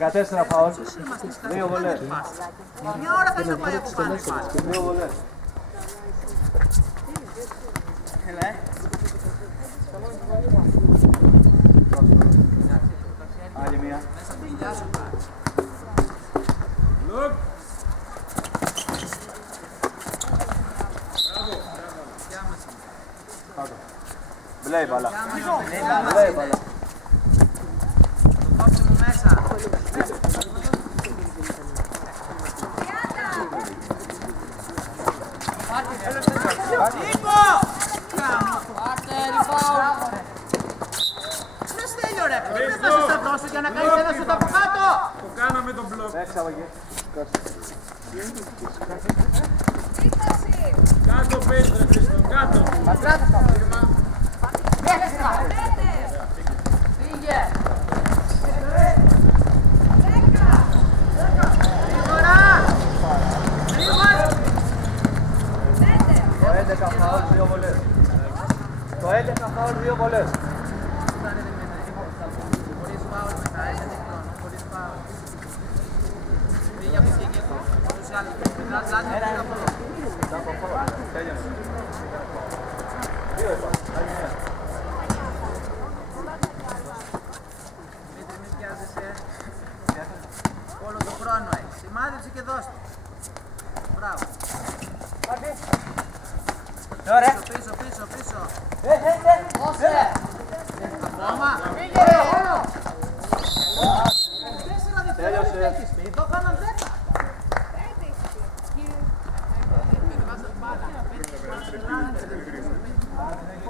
14 φάουλ. 2 βολές. Μια ώρα θα σε πάει από πάνω. 2 βολές. Άλλη μία. Μπλε η μπάλα. Μπλε η μπάλα. Το κόψε μου μέσα. Νίκο! Πάρτε rebound. Δεν στέλνει ρε. Δεν θα σε σταυρώσω για να κάνεις ένα σούτ από κάτω. Το κάναμε τον μπλοκ. Κάτω πέτρε, Χρήστο, κάτω. Φύγε. Γρήγορα. Το 11 φάουλ, 2 βολές. Το 11 φάουλ, 2 βολές. Χωρίς φάουλ μετά, έχετε χρόνο. Χωρίς φάουλ. Πήγε από εκεί και τους άλλους. Πετράς λάθη, πήγα από εδώ. Τέλειωσε. 2 είπα. Άλλη μία. Δημήτρη, μη πιάζεσαι. Όλο τον χρόνο έχεις. Σημάδεψε και δώσ' το. Μπράβο. Ωραία. Πίσω. Δώσε! Ακόμα. Τέσσερα δευτερόλεπτα έχεις πει. Το κάναν 10. Πέντε.